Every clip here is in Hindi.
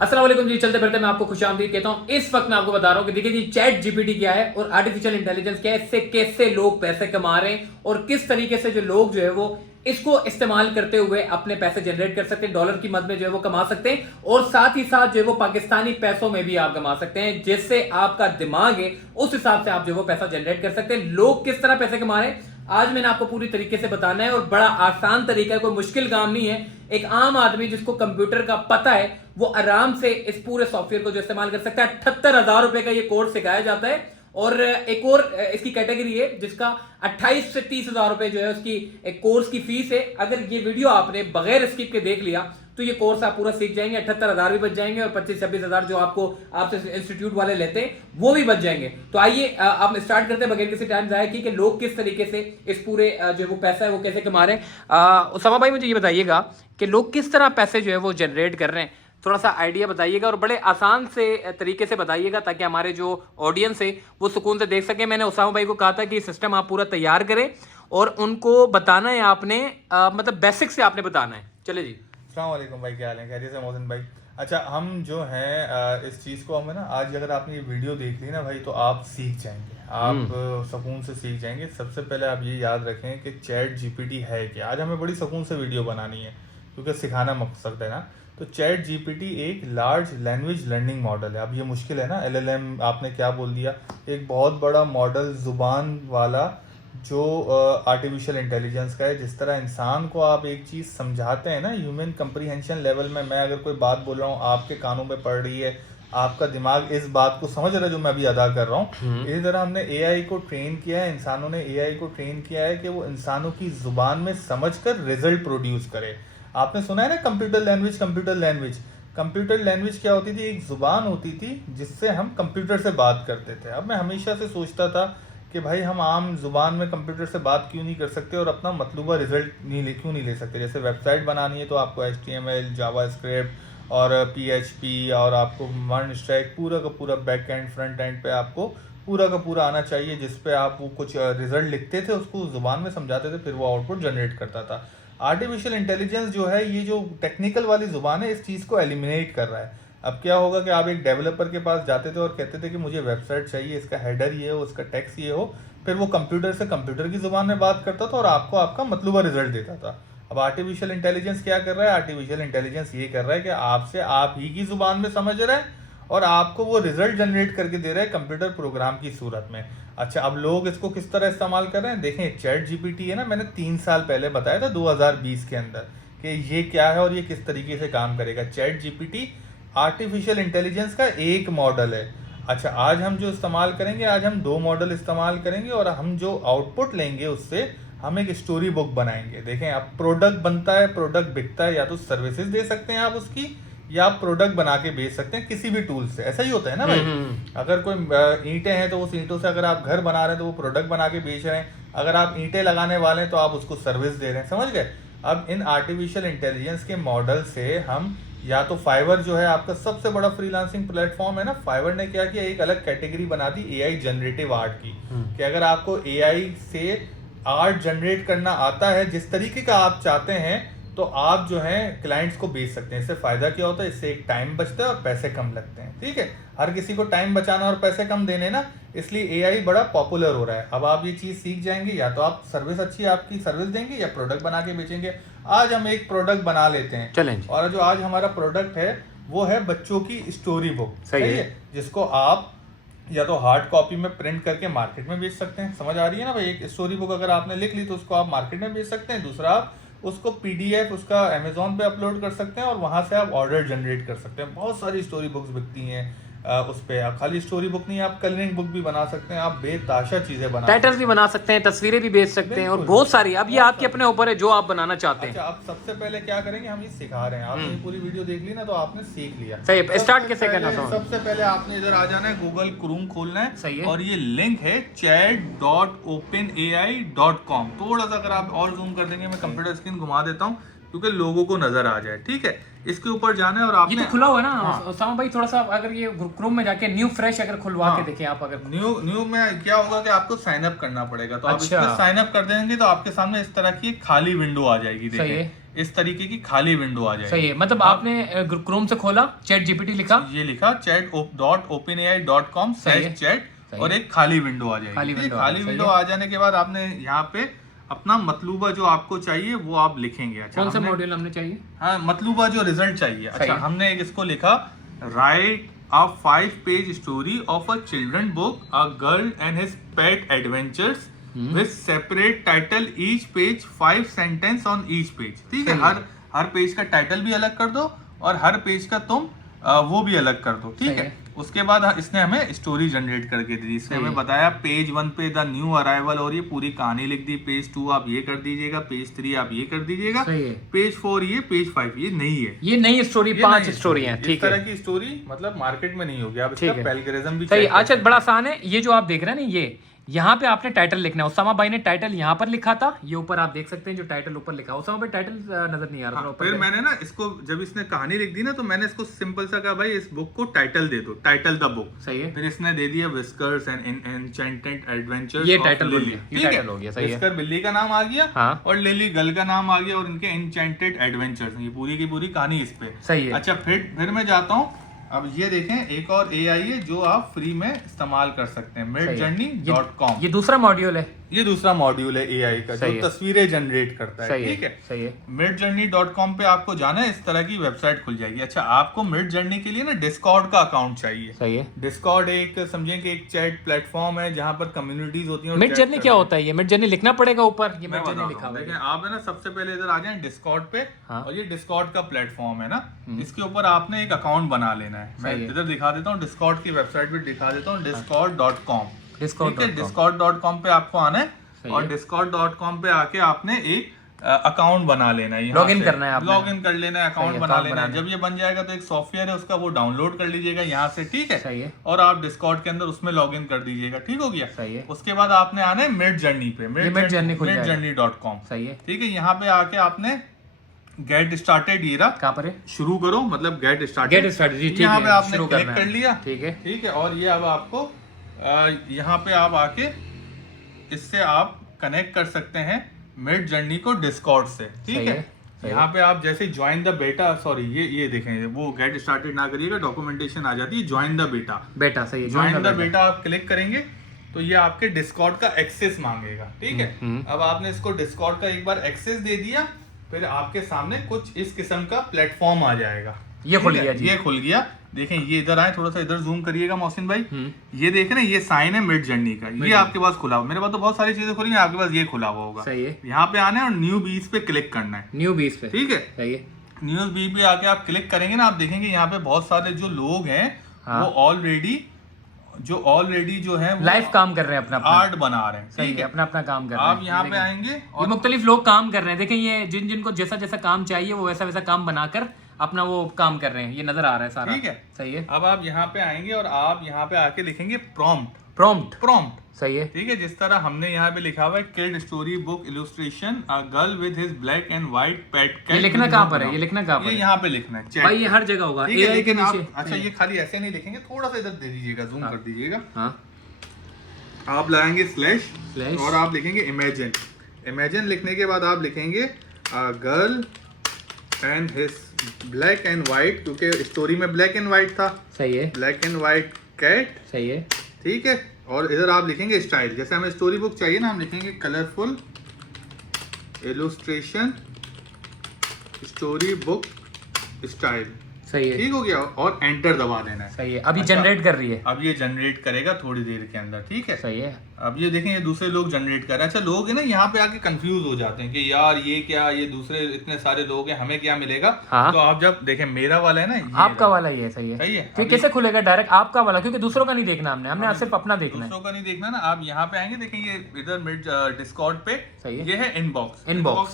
अस्सलाम वालेकुम जी। चलते फिरते मैं आपको खुशामदीद कहता हूं। इस वक्त मैं आपको बता रहा हूं कि देखिए जी, चैट जीपीटी क्या है और आर्टिफिशियल इंटेलिजेंस क्या है, इससे कैसे लोग पैसे कमा रहे हैं और किस तरीके से जो लोग जो है वो इसको इस्तेमाल करते हुए अपने पैसे जनरेट कर सकते हैं, डॉलर की मद में जो है वो कमा सकते हैं और साथ ही साथ जो है वो पाकिस्तानी पैसों में भी आप कमा सकते हैं। जिससे आपका दिमाग है उस हिसाब से आप जो है वो पैसा जनरेट कर सकते हैं। लोग किस तरह पैसे कमा रहे हैं आज मैंने आपको पूरी तरीके से बताना है और बड़ा आसान तरीका है, कोई मुश्किल काम नहीं है। एक आम आदमी जिसको कंप्यूटर का पता है वो आराम से इस पूरे सॉफ्टवेयर को जो इस्तेमाल कर सकता है। 78,000 रुपए का ये कोर्स सिखाया जाता है और एक और इसकी कैटेगरी है जिसका 28 से 30,000 रुपए जो है उसकी एक कोर्स की फीस है। अगर ये वीडियो आपने बगैर स्किप के देख लिया तो ये कोर्स आप पूरा सीख जाएंगे। 78,000 भी बच जाएंगे और 25-26,000 जो आपको आपसे इंस्टीट्यूट वाले लेते हैं वो भी बच जाएंगे। तो आइए आप स्टार्ट करते हैं बगैर किसी टाइम जाए कि लोग किस तरीके से इस पूरे जो वो पैसा है वो कैसे कमा रहे हैं। उसामा भाई मुझे ये बताइएगा कि लोग किस तरह पैसे जो है वो जनरेट कर रहे हैं, थोड़ा सा आइडिया बताइएगा और बड़े आसान से तरीके से बताइएगा ताकि हमारे जो ऑडियंस है वो सुकून से देख सके। मैंने उसामा भाई को कहा था कि सिस्टम आप पूरा तैयार करें और उनको बताना है आपने, मतलब बेसिक से आपने बताना है। चले जी। अस्सलाम वालेकुम भाई, क्या हाल है? खैरियत से मोहसिन भाई? अच्छा, हम जो हैं इस चीज़ को हमें ना आज अगर आपने ये वीडियो देख ली ना भाई तो आप सीख जाएंगे, आप सुकून से सीख जाएंगे। सबसे पहले आप ये याद रखें कि चैट जीपीटी है क्या। आज हमें बड़ी सुकून से वीडियो बनानी है क्योंकि सिखाना मकसद है ना। तो चैट जीपीटी एक लार्ज लैंग्वेज लर्निंग मॉडल है। अब ये मुश्किल है ना, एलएलएम आपने क्या बोल दिया, एक बहुत बड़ा मॉडल जुबान वाला जो आर्टिफिशियल इंटेलिजेंस का है। जिस तरह इंसान को आप एक चीज़ समझाते हैं ना ह्यूमन कंप्रीहेंशन लेवल में, मैं अगर कोई बात बोल रहा हूँ आपके कानों में पड़ रही है, आपका दिमाग इस बात को समझ रहा है जो मैं अभी अदा कर रहा हूँ। इसी तरह हमने एआई को ट्रेन किया है, इंसानों ने एआई को ट्रेन किया है कि वो इंसानों की जुबान में समझकर रिजल्ट प्रोड्यूस करे। आपने सुना है ना computer language, computer language. Computer language क्या होती थी? एक जुबान होती थी जिससे हम कंप्यूटर से बात करते थे। अब मैं हमेशा से सोचता था कि भाई हम आम जुबान में कंप्यूटर से बात क्यों नहीं कर सकते और अपना मतलूबा रिजल्ट क्यों नहीं ले सकते। जैसे वेबसाइट बनानी है तो आपको HTML, जावास्क्रिप्ट और PHP और आपको मर्न स्टैक पूरा का पूरा बैक एंड फ्रंट एंड पे आपको पूरा का पूरा आना चाहिए, जिस पे आप वो कुछ रिजल्ट लिखते थे उसको जुबान में समझाते थे, फिर वो आउटपुट जनरेट करता था। आर्टिफिशियल इंटेलिजेंस जो है, ये जो टेक्निकल वाली जुबान है, इस चीज़ को एलिमिनेट कर रहा है। अब क्या होगा कि आप एक डेवलपर के पास जाते थे और कहते थे कि मुझे वेबसाइट चाहिए, इसका हेडर ये हो, उसका टेक्स्ट ये हो, फिर वो कंप्यूटर से कंप्यूटर की जुबान में बात करता था और आपको आपका मतलूबा रिजल्ट देता था। अब आर्टिफिशियल इंटेलिजेंस क्या कर रहा है? आर्टिफिशियल इंटेलिजेंस ये कर रहा है कि आपसे आप ही की जुबान में समझ रहा है और आपको वो रिजल्ट जनरेट करके दे रहा है कंप्यूटर प्रोग्राम की सूरत में। अच्छा, अब लोग इसको किस तरह इस्तेमाल कर रहे हैं देखें। चैट जीपीटी है ना, मैंने 3 साल पहले बताया था 2020 के अंदर कि ये क्या है और ये किस तरीके से काम करेगा। चैट जीपीटी आर्टिफिशियल इंटेलिजेंस का एक मॉडल है। अच्छा, आज हम जो इस्तेमाल करेंगे, आज हम 2 मॉडल इस्तेमाल करेंगे और हम जो आउटपुट लेंगे उससे हम एक स्टोरी बुक बनाएंगे। देखें, अब प्रोडक्ट बनता है, प्रोडक्ट बिकता है, या तो सर्विसेज दे सकते हैं आप उसकी, या आप प्रोडक्ट बना के बेच सकते हैं किसी भी टूल से। ऐसा ही होता है ना भाई। अगर कोई ईंटें हैं तो उस ईंटों से अगर आप घर बना रहे हैं तो वो प्रोडक्ट बना के बेच रहे हैं। अगर आप ईंटें लगाने वाले हैं तो आप उसको सर्विस दे रहे हैं। समझ गए? अब इन आर्टिफिशियल इंटेलिजेंस के मॉडल से हम, या तो फाइवर जो है आपका सबसे बड़ा फ्रीलांसिंग प्लेटफॉर्म है ना, फाइवर ने क्या किया, एक अलग कैटेगरी बना दी एआई जनरेटिव आर्ट की, कि अगर आपको एआई से आर्ट जनरेट करना आता है जिस तरीके का आप चाहते हैं तो आप जो है क्लाइंट्स को बेच सकते हैं। इससे फायदा क्या होता है? इससे एक टाइम बचता है और पैसे कम लगते हैं। ठीक है, हर किसी को टाइम बचाना और पैसे कम देने ना, इसलिए एआई बड़ा पॉपुलर हो रहा है। अब आप ये चीज़ सीख जाएंगे, या तो आप सर्विस अच्छी आपकी सर्विस देंगे या प्रोडक्ट बना के बेचेंगे। आज हम एक प्रोडक्ट बना लेते हैं, चलें। और जो आज हमारा प्रोडक्ट है वो है बच्चों की स्टोरी बुक। सही है, जिसको आप या तो हार्ड कॉपी में प्रिंट करके मार्केट में बेच सकते हैं। समझ आ रही है ना भाई? एक स्टोरी बुक अगर आपने लिख ली तो उसको आप मार्केट में बेच सकते हैं। दूसरा, आप उसको PDF उसका अमेजोन पे अपलोड कर सकते हैं और वहां से आप ऑर्डर जनरेट कर सकते हैं। बहुत सारी स्टोरी बुक्स बिकती हैं उस पे। आप खाली स्टोरी बुक नहीं, आप कलरिंग बुक भी बना सकते हैं, आप बेताशा चीजें बना, टाइटल्स भी बना सकते हैं, तस्वीरें भी बेच सकते हैं और बहुत सारी। अब ये आपके अपने ऊपर है जो आप बनाना चाहते हैं। अच्छा, अब सबसे पहले क्या करेंगे, हम ये सिखा रहे हैं। आपने ये पूरी वीडियो देख ली ना तो आपने सीख लिया। सही है, स्टार्ट कैसे करना था? सबसे पहले आपने इधर आ जाना है, गूगल क्रोम खोलना है। सही है। और ये लिंक है chat.openai.com। थोड़ा सा अगर आप और जूम कर देंगे, मैं कंप्यूटर स्क्रीन घुमा देता हूँ क्योंकि लोगों को नजर आ जाए। ठीक है, इसके ऊपर जाना है और आपने, ये तो खुला हुआ है ना उसामा भाई, थोड़ा सा अगर ये क्रोम में जाके न्यू फ्रेश अगर खुलवा के देखें आप, अगर न्यू में क्या होगा कि आपको साइन अप करना पड़ेगा। तो आप अच्छा। इसमें साइन अप कर देंगे तो आपके सामने इस तरह की एक खाली विंडो आ जाएगी। सही है। इस तरीके की खाली विंडो आ जाएगी। सही है, मतलब आपने क्रोम से खोला, चैट जीपीटी लिखा, ये लिखा chat.openai.com/chat और एक खाली विंडो आ जाएगी। खाली विंडो आ जाने के बाद आपने यहाँ पे अपना मतलूबा जो आपको चाहिए वो आप लिखेंगे। अच्छा, कौन सा मॉड्यूल हमने चाहिए? हाँ, मतलूबा जो रिजल्ट चाहिए। अच्छा, हमने एक इसको लिखा right a 5-page story of a children book, a girl and his pet adventures with separate title, each page 5 sentence on each page। ठीक है, हर पेज का टाइटल भी अलग कर दो और हर पेज का तुम वो भी अलग कर दो। ठीक है, उसके बाद इसने हमें स्टोरी जनरेट करके दी। इसने हमें बताया पेज 1 पे द न्यू अराइवल और ये पूरी कहानी लिख दी। पेज 2 आप ये कर दीजिएगा, पेज 3 आप ये कर दीजिएगा, पेज 4 ये, पेज 5 ये नहीं है, ये नई स्टोरी, 5 स्टोरी हैं। ठीक है, इस तरह की स्टोरी मतलब मार्केट में नहीं होगी। आप इसका प्लेगरिज्म भी सही। अच्छा, बड़ा आसान है। ये जो आप देख रहे हैं ना, ये यहाँ पे आपने टाइटल लिखना है। उसामा भाई ने टाइटल यहाँ पर लिखा था, ये ऊपर आप देख सकते हैं जो टाइटल ऊपर लिखा है। उसामा भाई टाइटल नजर नहीं आ रहा था ऊपर। फिर मैंने ना इसको, जब इसने कहानी लिख दी ना, तो मैंने इसको सिंपल सा कहा भाई इस बुक को टाइटल दे दो, टाइटल द बुक। सही है। फिर इसने दे दिया विस्कर्स एंड एन्चेंटेड एडवेंचर्स, ये टाइटल हो गया, ये टाइटल हो गया। सही है, विस्कर बिल्ली का नाम आ गया और लिली गर्ल का नाम आ गया और इनके एन्चेंटेड एडवेंचर्स, ये पूरी की पूरी कहानी इस पे। सही है। अच्छा, फिर मैं जाता हूँ। अब ये देखें, एक और AI है जो आप फ्री में इस्तेमाल कर सकते हैं, midjourney.com। ये दूसरा मॉड्यूल है, ये दूसरा मॉड्यूल है AI का जो तस्वीरें जनरेट करता है। ठीक है, सही है। midjourney.com पे आपको जाना है, इस तरह की वेबसाइट खुल जाएगी। अच्छा, आपको midjourney के लिए ना डिस्कॉर्ड का अकाउंट चाहिए। सही है। डिस्कॉर्ड एक समझे कि एक चैट प्लेटफॉर्म है जहाँ पर कम्युनिटीज होती हैं। midjourney क्या होता है? ये midjourney लिखना पड़ेगा ऊपर, ये midjourney लिखा हुआ है। देखिए आप है ना, सबसे पहले इधर आ जाए डिस्कॉर्ड पे, और ये डिस्कॉर्ड का प्लेटफॉर्म है ना, इसके ऊपर आपने एक अकाउंट बना लेना है। मैं इधर दिखा देता हूँ, डिस्कॉर्ड की वेबसाइट भी दिखा देता हूँ, discord.com। ठीक है, discord.com पे आपको आना है और discord.com पे आके आपने एक अकाउंट बना लेना है, लॉगिन करना है, लॉग इन कर लेना है, अकाउंट बना लेना है। जब ये बन जाएगा तो एक सॉफ्टवेयर है उसका, वो डाउनलोड कर लीजिएगा यहाँ से। ठीक है, सही है। और आप डिस्कॉर्ड के अंदर उसमें लॉग इन कर दीजिएगा। ठीक हो गया। सही है। उसके बाद आपने आना है midjourney पे, midjourney.com। सही है। ठीक है, यहाँ पे आके आपने गेट स्टार्टेड, ये रहा, कहाँ पर है, शुरू करो, मतलब गेट स्टार्टेड, यहाँ पे आपने क्लिक कर लिया। ठीक है, ठीक है। और ये अब आपको यहाँ पे आप आके इससे आप कनेक्ट कर सकते हैं midjourney को डिस्कॉर्ड से। ठीक है, यहाँ पे आप जैसे ज्वाइन द बेटा, सॉरी ये देखें, वो गेट स्टार्टेड ना करिएगा, डॉक्यूमेंटेशन आ जाती है, ज्वाइन द बेटा। सही है, ज्वाइन द बेटा आप क्लिक करेंगे तो ये आपके डिस्कॉर्ड का एक्सेस मांगेगा। ठीक है, अब आपने इसको डिस्कॉर्ड का एक बार एक्सेस दे दिया, फिर आपके सामने कुछ इस किस्म का प्लेटफॉर्म आ जाएगा। ये खुल गया जी, ये खुल गया। देखें, ये इधर आए, थोड़ा सा इधर जूम करिएगा मोहसिन भाई, ये देखें ना, ये साइन है midjourney का, ये आपके पास खुला हुआ। मेरे पास तो बहुत सारी चीजें खुली हैं, आपके पास ये खुला हुआ होगा। सही है। यहाँ पे आना है और न्यू बीज पे क्लिक करना है, न्यू बीज पे। ठीक है, सही है। न्यू बीज पे आके आप क्लिक करेंगे ना, आप देखेंगे यहाँ पे बहुत सारे जो लोग हैं वो ऑलरेडी जो है लाइव काम कर रहे हैं, अपना आर्ट बना रहे हैं। सही है, अपना काम कर रहे हैं। आप यहाँ पे आएंगे और मुख्तलिफ लोग काम कर रहे हैं। देखें, ये जिनको जैसा जैसा काम चाहिए वो वैसा वैसा काम बनाकर अपना वो काम कर रहे हैं, ये नजर आ रहा है सारा। ठीक है, सही है। अब आप यहाँ पे आएंगे और आप यहाँ पे आके लिखेंगे प्रॉम्प्ट। सही है, ठीक है। जिस तरह हमने यहाँ पे लिखा हुआ है, kid story book illustration a girl with his black and white pet cat. ये लिखना कहाँ पर है? ये लिखना कहाँ पर है? ये यहाँ पे लिखना है भाई, ये हर जगह होगा। लेकिन आप अच्छा, ये खाली ऐसे नहीं लिखेंगे, थोड़ा सा इधर दे दीजिएगा, जूम कर दीजिएगा। आप लगाएंगे स्लैश और आप लिखेंगे इमेजिन लिखने के बाद आप लिखेंगे girl and his black and white, क्योंकि स्टोरी में ब्लैक एंड व्हाइट था। सही है। Black and white cat. सही है, ठीक है। और इधर आप लिखेंगे स्टाइल, जैसे हमें स्टोरी बुक चाहिए ना, हम लिखेंगे colourful illustration story book style. सही है, ठीक हो गया। और एंटर दबा देना है। सही है। अभी जनरेट कर रही है, अब ये जनरेट करेगा थोड़ी देर के अंदर। ठीक है, सही है। अब ये देखें, ये दूसरे लोग जनरेट कर रहे हैं। अच्छा, लोग है ना यहाँ पे आके कंफ्यूज हो जाते हैं कि यार ये क्या, ये दूसरे इतने सारे लोग हैं, हमें क्या मिलेगा। हाँ? तो आप जब देखें, मेरा वाला है ना, ये आपका वाला ही है। सही है, सही है। फिर कैसे खुलेगा डायरेक्ट आपका वाला, क्योंकि दूसरों का नहीं देखना हमने सिर्फ अपना देखना है। दूसरों का नहीं देखना ना। आप यहाँ पे आएंगे, देखें ये इधर मिड डिस्कॉर्ड पे ये है इनबॉक्स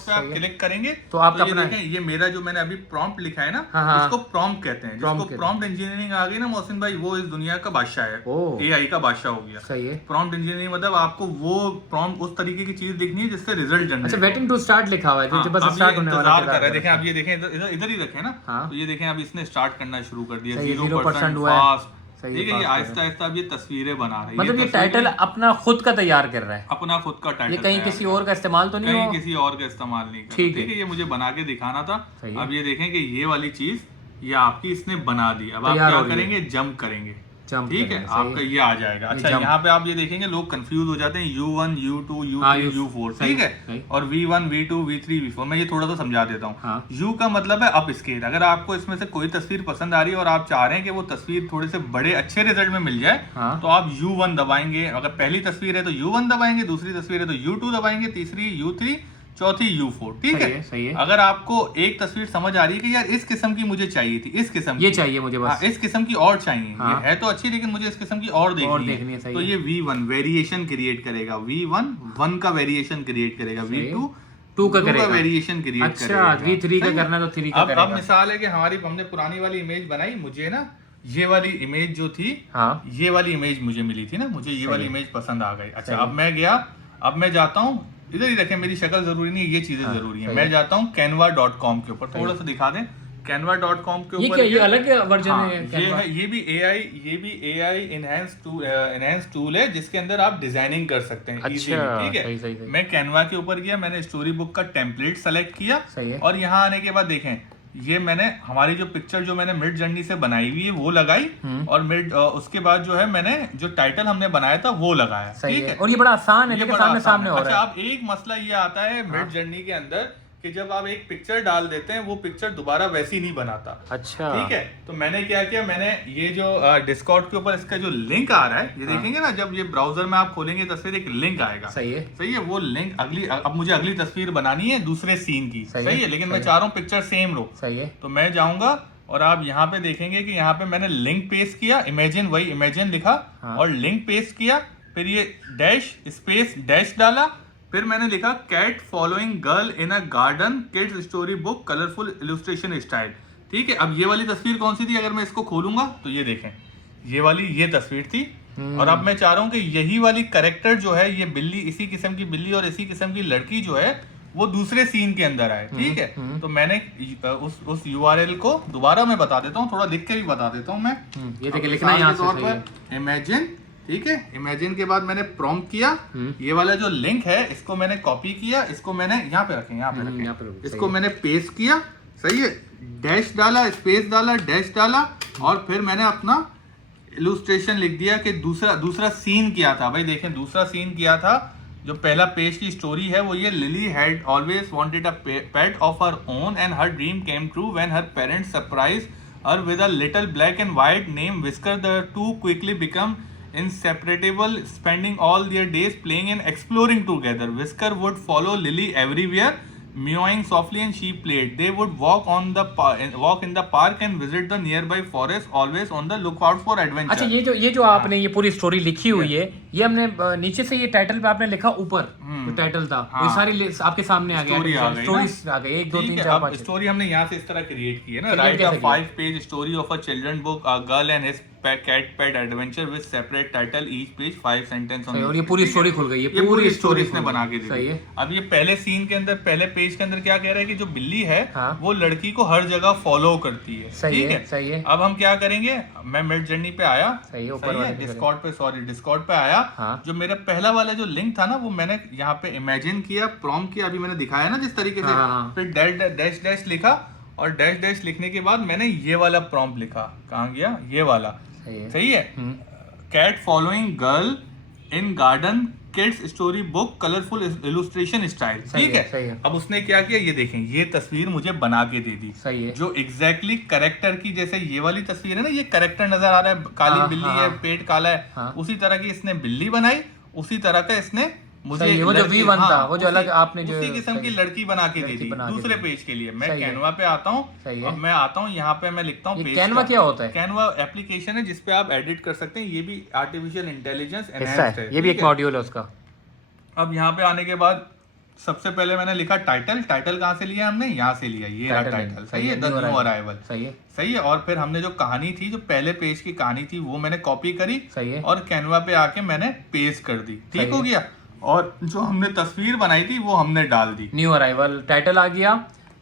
पे आप क्लिक करेंगे तो आपका देखें, ये मेरा जो मैंने अभी प्रॉम्प्ट लिखा है ना, इसको प्रॉम्प्ट कहते हैं। जिसको प्रॉम्प्ट इंजीनियरिंग आ गई ना मोहसिन भाई, वो इस दुनिया का बादशाह है, AI का बादशाह हो गया। सही है। प्रॉम्प्ट इंजीनियरिंग मतलब आपको वो प्रॉम्प्ट उस तरीके की चीज दिखनी है जिससे रिजल्ट जनरेट। अच्छा, वेटिंग टू स्टार्ट लिखा हुआ है, जो बस स्टार्ट होने वाला है। देखें, आप ये देखें, इधर ही रखें ना। तो ये देखें, अब इसने स्टार्ट करना शुरू कर दिया। 0% फास्ट, सही ठीक है, ये fast आहिस्ता आहिस्ता अब ये तस्वीरें बना रही है। मतलब ये टाइटल अपना खुद का तैयार कर रहा है, अपना खुद का टाइटल, ये कहीं किसी और का इस्तेमाल तो नहीं कहीं हो? किसी और का इस्तेमाल नहीं करता। ठीक ठीक है, ये मुझे बना के दिखाना था। सही है। अब ये देखें कि ये वाली चीज ये आपकी इसने बना दी। अब आप तैयार क्या हो रही है। करेंगे, जंप करेंगे। जंप ठीक है, करेंगे, सही आपका है। ये आ जाएगा। अच्छा, jump। यहाँ पे आप ये देखेंगे लोग कंफ्यूज हो जाते हैं, U1 U2 हाँ, U3 U4, सही, ठीक है, सही। और V1 V2 V3 V4। मैं ये थोड़ा सा समझा देता हूँ। हाँ। U का मतलब है अप स्केल। अगर आपको इसमें से कोई तस्वीर पसंद आ रही है और आप चाह रहे हैं कि वो तस्वीर थोड़े से बड़े अच्छे रिजल्ट में मिल जाए, हाँ। तो आप U1 दबाएंगे। अगर पहली तस्वीर है तो U1 दबाएंगे, दूसरी तस्वीर है तो U2 दबाएंगे, तीसरी U3, चौथी U4। ठीक सही है, सही है। अगर आपको एक तस्वीर समझ आ रही है कि यार इस किस्म की मुझे चाहिए थी, इस किस्म ये की, चाहिए मुझे हाँ, बस, इस किस्म की और चाहिए, हाँ। ये है तो अच्छी लेकिन मुझे इस किस्म की और देखनी है, सही तो है। ये V1 वेरिएशन क्रिएट करेगा, V1 1 का वेरिएशन क्रिएट करेगा, सही है। V2 2 का 2 करेगा, वेरिएशन क्रिएट अच्छा, करेगा। V3 का सही है? करना तो 3 का अब करेगा। मिसाल है कि हमारी हमने पुरानी वाली इमेज बनाई, मुझे ना ये वाली इमेज जो थी, हाँ, ये वाली इमेज मुझे मिली थी ना, मुझे ये सही वाली है। इमेज पसंद आ गई। अच्छा, सही अब मैं गया, अब मैं जाता हूँ, इधर ही रखें, मेरी शक्ल जरूरी नहीं है, ये चीजें हाँ, जरूरी है। सही मैं है। जाता हूँ canva.com के ऊपर, सही थोड़ा है। सा दिखा दें। canva.com के ये ऊपर क्या, ये अलग वर्जन हाँ, है ये Canva? है, ये भी AI इनहेंस टूल है जिसके अंदर आप डिजाइनिंग कर सकते हैं अच्छा, easily, ठीक है। सही, सही, सही। मैं कैनवा के ऊपर गया, मैंने स्टोरी बुक का टेम्पलेट सेलेक्ट किया, सही है। और यहाँ आने के बाद देखें, ये मैंने हमारी जो पिक्चर जो मैंने मिड जर्नी से बनाई हुई है वो लगाई, और उसके बाद जो है मैंने जो टाइटल हमने बनाया था वो लगाया। सही ठीक है, है, और ये बड़ा आसान है, ये देखिए बड़ा सामने आसान सामने है। हो अच्छा, रहा है। अब एक मसला ये आता है हाँ। मिड जर्नी के अंदर कि जब आप एक पिक्चर डाल देते हैं वो पिक्चर दोबारा वैसी नहीं बनाता। अच्छा, ठीक है, तो मैंने क्या किया, मैंने ये जो डिस्कॉर्ड के ऊपर इसका जो लिंक आ रहा है, ये हाँ। देखेंगे ना, जब ये ब्राउजर में आप खोलेंगे तस्वीर, एक लिंक आएगा। सही है, सही है, वो लिंक अब मुझे अगली तस्वीर बनानी है दूसरे सीन की। सही सही है, है, लेकिन सही मैं है। चाह रहा हूँ पिक्चर सेम रो। सही है। तो मैं जाऊंगा और आप यहाँ पे देखेंगे कि यहाँ पे मैंने लिंक पेस्ट किया, इमेजिन, वही इमेजिन लिखा, हाँ। और लिंक पेस्ट किया, फिर ये डैश स्पेस डैश डाला, फिर मैंने लिखा cat following girl in a garden kids story book colourful illustration style. ठीक है, अब ये वाली तस्वीर कौन सी थी, अगर मैं इसको खोलूंगा तो ये देखें, ये वाली ये तस्वीर थी, और अब मैं चाह रहा हूँ कि यही वाली कैरेक्टर जो है, ये बिल्ली, इसी किस्म की बिल्ली और इसी किस्म की लड़की जो है वो दूसरे सीन के अंदर आए। ठीक है, तो मैंने उस URL को दोबारा मैं बता देता हूँ, थोड़ा लिख के भी बता देता हूँ मैं। ये देखिए लिखना है यहाँ से, सही है। इमेजिन, ठीक है, इमेजिन के बाद मैंने प्रॉम्प्ट किया, ये वाला जो लिंक है इसको मैंने कॉपी किया, इसको मैंने यहाँ पे रखें, यहाँ पे यहाँ रखें, पे इसको मैंने पेस्ट किया, सही है, डैश डाला, स्पेस डाला, डैश डाला, और फिर मैंने अपना इलस्ट्रेशन लिख दिया कि दूसरा सीन किया था। भाई देखें, दूसरा सीन किया था, जो पहला पेज की स्टोरी है वो ये, lily had always wanted a pet of her own and her dream came true when her parents surprise her with a little black and white name whisker. The two quickly become inseparable, spending all their days playing and exploring together. Whisker would follow Lily everywhere, meowing softly, and she played. They would walk in the park and visit the nearby forest, always on the lookout for adventure. अच्छा, ये जो आपने ये पूरी स्टोरी लिखी हुई है, ये हमने नीचे से ये टाइटल पे आपने लिखा, ऊपर जो टाइटल था वो सारी आपके सामने आ गया, स्टोरीज आ गई, 1 2 3 4 5। स्टोरी हमने यहाँ से इस तरह क्रिएट की है ना, right a 5-page story of a children book, a girl and his cat pet adventure with separate title, each page 5 sentences on। और ये पूरी स्टोरी खुल गई, ये पूरी स्टोरी इसने बना के दी। सही है। अब ये पहले सीन के अंदर, पहले पेज के अंदर क्या कह रहा है कि जो बिल्ली है, हाँ। वो लड़की को हर जगह फॉलो करती है। सही ठीक है, सही है। अब हम क्या करेंगे, मैं मिड जर्नी पे आया, सही है, ऊपर वाले डिस्कॉर्ड पे आया, हाँ। जो मेरा पहला वाला जो लिंक था ना, वो मैंने यहाँ पे इमेजिन किया, प्रॉम्प्ट किया, अभी मैंने दिखाया ना जिस तरीके से, हाँ। फिर डैश डैश लिखा, और डैश डैश लिखने के बाद मैंने ये वाला प्रॉम्प्ट लिखा, कहाँ गया, ये वाला, सही है, cat following girl in garden kids story book colourful illustration style. ठीक है, अब उसने क्या किया, ये देखें, ये तस्वीर मुझे बना के दे दी, सही है, जो एग्जैक्टली करेक्टर की, जैसे ये वाली तस्वीर है ना, ये करेक्टर नजर आ रहा है, काली बिल्ली है, पेट काला है, उसी तरह की इसने बिल्ली बनाई, उसी तरह का इसने मुझे वो जो V1 था, वो जो अलग आपने जो उसी किस्म की लड़की बना के दे दी दूसरे पेज के लिए। मैं कैनवा पे आता हूँ, अब मैं आता हूँ यहाँ पे, मैं लिखता हूँ कैनवा क्या होता है? कैनवा एप्लीकेशन है जिसपे आप एडिट कर सकते हैं, ये भी आर्टिफिशियल इंटेलिजेंस एनहांस्ड है, ये भी एक मॉड्यूल है उसका। अब यहाँ पे आने के बाद सबसे पहले मैंने लिखा टाइटल कहाँ से लिया हमने, यहाँ से लिया, ये रहा टाइटल, सही है, द न्यू अराइवल, सही है, और फिर हमने जो कहानी थी, जो पहले पेज की कहानी थी, वो मैंने कॉपी करी, सही है, और कैनवा पे आके मैंने पेस्ट कर दी, ठीक हो गया, और जो हमने तस्वीर बनाई थी वो हमने डाल दी, न्यू अराइवल टाइटल आ गया,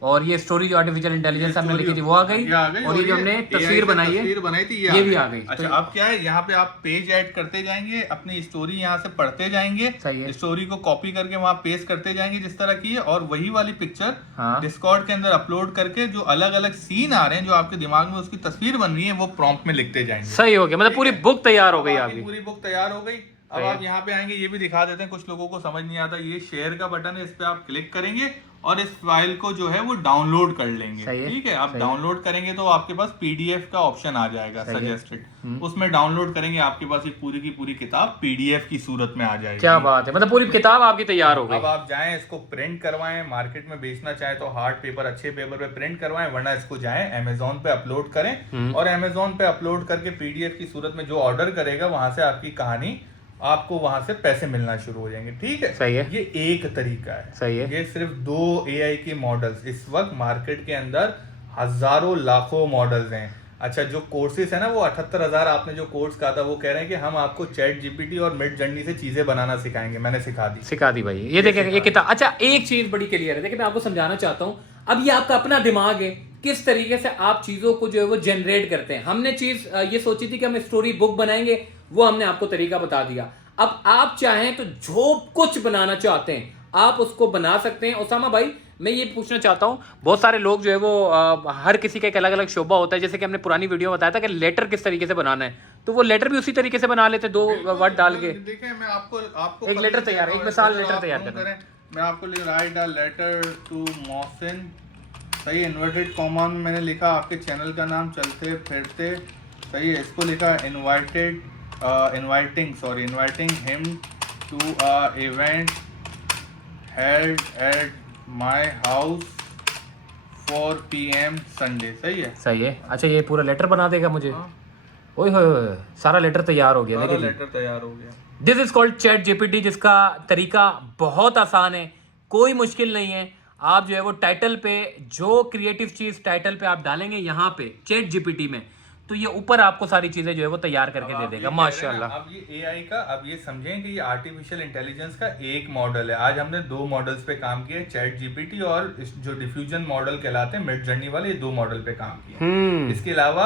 और ये स्टोरी जो आर्टिफिशियल इंटेलिजेंस हमने लिखी थी वो आ गई, और ये जो हमने तस्वीर बनाई थी ये भी आ गई। अच्छा, अब क्या है, यहाँ पे आप पेज ऐड करते जाएंगे, अपनी स्टोरी यहाँ से पढ़ते जाएंगे, स्टोरी को कॉपी करके वहाँ पेस्ट करते जाएंगे जिस तरह की है, और वही वाली पिक्चर डिस्कॉर्ड के अंदर अपलोड करके जो अलग अलग सीन आ रहे हैं, जो आपके दिमाग में उसकी तस्वीर बन रही है, वो प्रॉम्प्ट में लिखते जाएंगे। सही हो गया, मतलब पूरी बुक तैयार हो गई आपकी, पूरी बुक तैयार हो गई। अब आप यहाँ पे आएंगे, ये भी दिखा देते हैं, कुछ लोगों को समझ नहीं आता, ये शेयर का बटन है, इस पे आप क्लिक करेंगे और इस फाइल को जो है वो डाउनलोड कर लेंगे। ठीक है, आप डाउनलोड करेंगे तो आपके पास पीडीएफ का ऑप्शन आ जाएगा सजेस्टेड, उसमें डाउनलोड करेंगे, आपके पास एक पूरी की पूरी किताब पीडीएफ की सूरत में आ जाएगी। क्या बात है, मतलब पूरी किताब आपकी तैयार हो गई। अब आप जाएं, इसको प्रिंट करवाएं, मार्केट में बेचना चाहे तो हार्ड पेपर, अच्छे पेपर पे प्रिंट करवाएं, वरना इसको जाएं अमेजोन पे अपलोड करें, और अमेजोन पे अपलोड करके पीडीएफ की सूरत में जो ऑर्डर करेगा वहां से आपकी कहानी, आपको वहां से पैसे मिलना शुरू हो जाएंगे। ठीक है, सही है, ये एक तरीका है। सही है। ये सिर्फ 2 एआई के मॉडल्स, इस वक्त मार्केट के अंदर हजारों लाखों मॉडल्स हैं। अच्छा, जो कोर्सेज है ना, वो 78,000 आपने जो कोर्स कहा था, वो कह रहे हैं कि हम आपको चैट जीपीटी और मिड जर्नी से चीजें बनाना सिखाएंगे। मैंने सिखा दी भाई, ये देखिए ये किताब। अच्छा, एक चीज बड़ी क्लियर है, देखिए मैं आपको समझाना चाहता हूँ, अब ये आपका अपना दिमाग है, किस तरीके से आप चीजों को जो है वो जनरेट करते हैं। हमने चीज ये सोची थी कि हम स्टोरी बुक बनाएंगे, वो हमने आपको तरीका बता दिया। अब आप चाहें तो जो कुछ बनाना चाहते हैं आप उसको बना सकते हैं। उसामा भाई, मैं ये पूछना चाहता हूँ, बहुत सारे लोग जो है वो हर किसी का एक अलग अलग शोबा होता है, जैसे कि हमने पुरानी वीडियो में बताया था कि लेटर किस तरीके से बनाना है, तो वो लेटर भी उसी तरीके से बना लेते, 2 वर्ड डाल के। देखिए, मैं आपको एक लेटर तैयार, एक मिसाल लेटर तैयार करें। मैं आपको write a letter to Mohsin, सही, इन्वर्टेड कॉमा में मैंने लिखा आपके चैनल का नाम, चलते फिरते, सही है, इसको लिखा inviting him to a event held at my house 4 PM Sunday. सही है। अच्छा, ये पूरा लेटर बना देगा मुझे। ओए होए, सारा लेटर तैयार हो गया। सारा लेटर तैयार हो गया। This is called chat GPT, जिसका तरीका बहुत आसान है, कोई मुश्किल नहीं है। आप जो है वो टाइटल पे जो क्रिएटिव चीज टाइटल पे आप डालेंगे यहाँ पे चैट जीपीटी में, तो ये ऊपर आपको सारी चीजें जो है वो तैयार करके दे देगा। माशाल्लाह। अब ये एआई का, अब ये समझें कि ये आर्टिफिशियल इंटेलिजेंस का एक मॉडल है। आज हमने 2 मॉडल्स पे काम किया, चैट जीपीटी और जो डिफ्यूजन मॉडल कहलाते हैं मिड जर्नी वाले, ये 2 मॉडल पे काम किया। इसके अलावा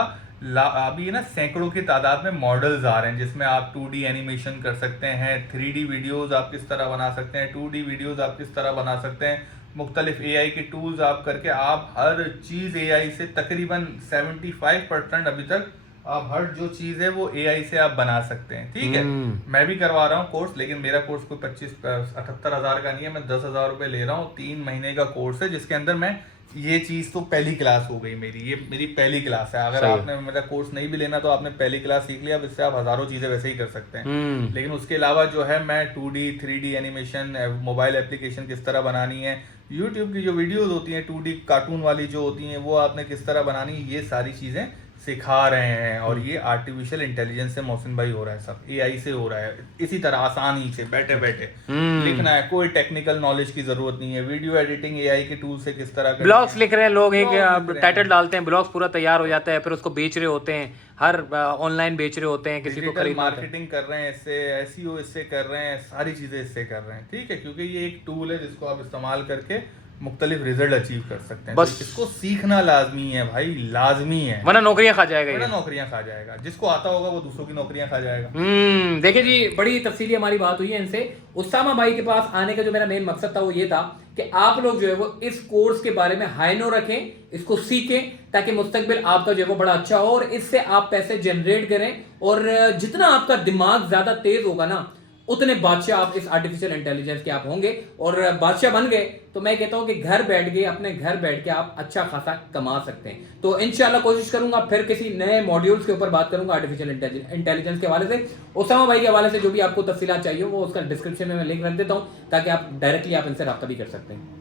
अभी ना सैकड़ों की तादाद में मॉडल्स आ रहे हैं, जिसमें आप 2D एनिमेशन कर सकते हैं, 3D वीडियोस आप किस तरह बना सकते हैं, 2D वीडियोस आप किस तरह बना सकते हैं, मुख्तलिफ एआई के टूल्स आप करके आप हर चीज़ एआई से तकरीबन 75% अभी तक आप हर जो चीज़ है वो एआई से आप बना सकते हैं। ठीक है, मैं भी करवा रहा हूँ कोर्स, लेकिन मेरा कोर्स कोई 78,000 का नहीं है, मैं 10,000 रुपये ले रहा हूँ। 3 महीने का कोर्स है, जिसके अंदर मैं ये चीज़ तो पहली क्लास हो गई मेरी, ये मेरी पहली क्लास है। अगर आपने मेरा कोर्स नहीं भी लेना तो आपने पहली क्लास सीख लिया, अब इससे आप हजारों चीज़ें वैसे ही कर सकते हैं। लेकिन उसके अलावा जो है मैं 2D 3D animation, mobile application किस तरह बनानी है, यूट्यूब की जो वीडियोस होती हैं 2D कार्टून वाली जो होती हैं वो आपने किस तरह बनानी है, ये सारी चीज़ें सिखा रहे हैं। और ये आर्टिफिशियल इंटेलिजेंस से मोहसिन भाई हो रहा है, सब एआई से हो रहा है, इसी तरह आसानी से बैठे बैठे लिखना है, कोई टेक्निकल नॉलेज की जरूरत नहीं है। वीडियो एडिटिंग एआई के टूल से किस तरह, ब्लॉग्स लिख रहे हैं लोग, एक टाइटल डालते हैं, ब्लॉग्स पूरा तैयार हो जाता है, फिर उसको बेच रहे होते हैं, हर ऑनलाइन बेच रहे होते हैं, किसी को खरीद, मार्केटिंग कर रहे हैं इससे, एसईओ इससे कर रहे हैं, सारी चीजें इससे कर रहे हैं। ठीक है, क्योंकि ये एक टूल है जिसको आप इस्तेमाल करके मुख्तलिफ रिजल्ट अचीव कर सकते हैं। बस तो इसको सीखना लाजमी है भाई, लाजमी है, वरना नौकरियां खा जाएगा। वरना नौकरियां खा जाएगा, जिसको आता होगा वो दूसरों की नौकरियां खा जाएगा। देखिए जी, बड़ी तफसीली हमारी बात हुई है इनसे। उसामा भाई के पास आने का जो मेरा मेन मकसद था वो ये था कि आप लोग जो है वो इस कोर्स के बारे में हाइनो रखें, इसको सीखें, ताकि मुस्तकबिल आपका जो है वो बड़ा अच्छा हो और इससे आप पैसे जनरेट करें। और जितना आपका दिमाग ज्यादा तेज होगा ना, उतने बादशाह आप इस आर्टिफिशियल इंटेलिजेंस के आप होंगे। और बादशाह बन गए तो मैं कहता हूं कि घर बैठ गए, अपने घर बैठ के आप अच्छा खासा कमा सकते हैं। तो इंशाल्लाह कोशिश करूंगा फिर किसी नए मॉड्यूल्स के ऊपर बात करूंगा आर्टिफिशियल इंटेलिजेंस के हवाले से। उसामा भाई के हवाले से जो भी आपको तफसीलात चाहिए वो उसका डिस्क्रिप्शन में मैं लिंक रख देता हूं, ताकि आप डायरेक्टली आप इनसे रब्ता भी कर सकते हैं।